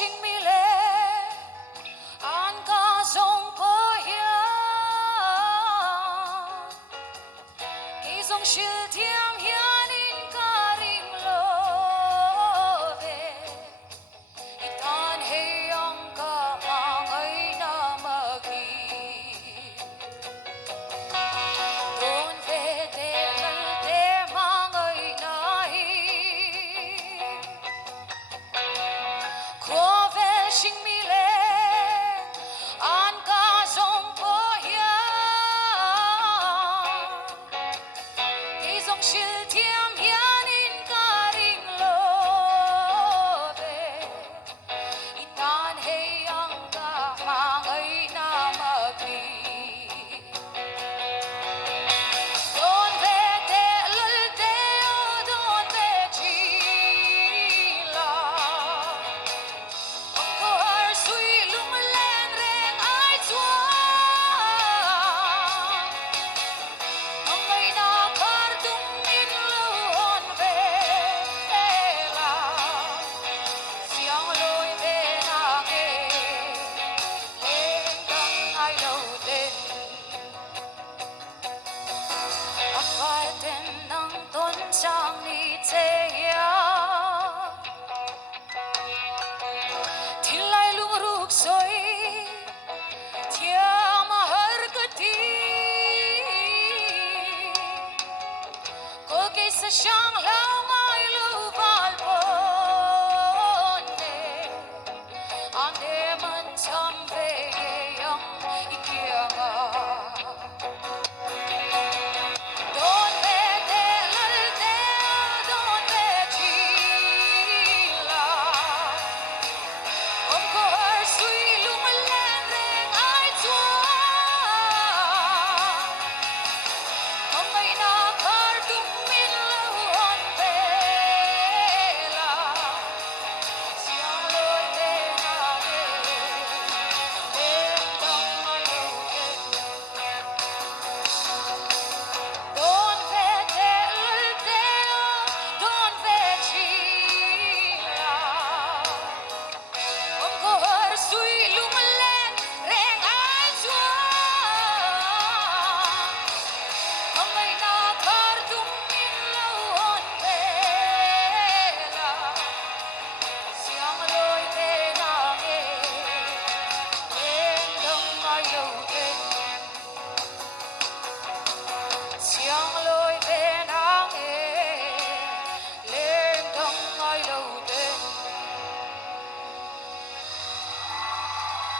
心迷嘞，安家中过夜，几种事情呀，恁家人落的，一旦黑暗个忙爱那么去。心迷嘞，安家中过夜，一种事情呀，恁家人落的，一旦黑暗个忙爱那么去。像你这样，天来路如水，天马hargati，过给世上老马路万本呢，安。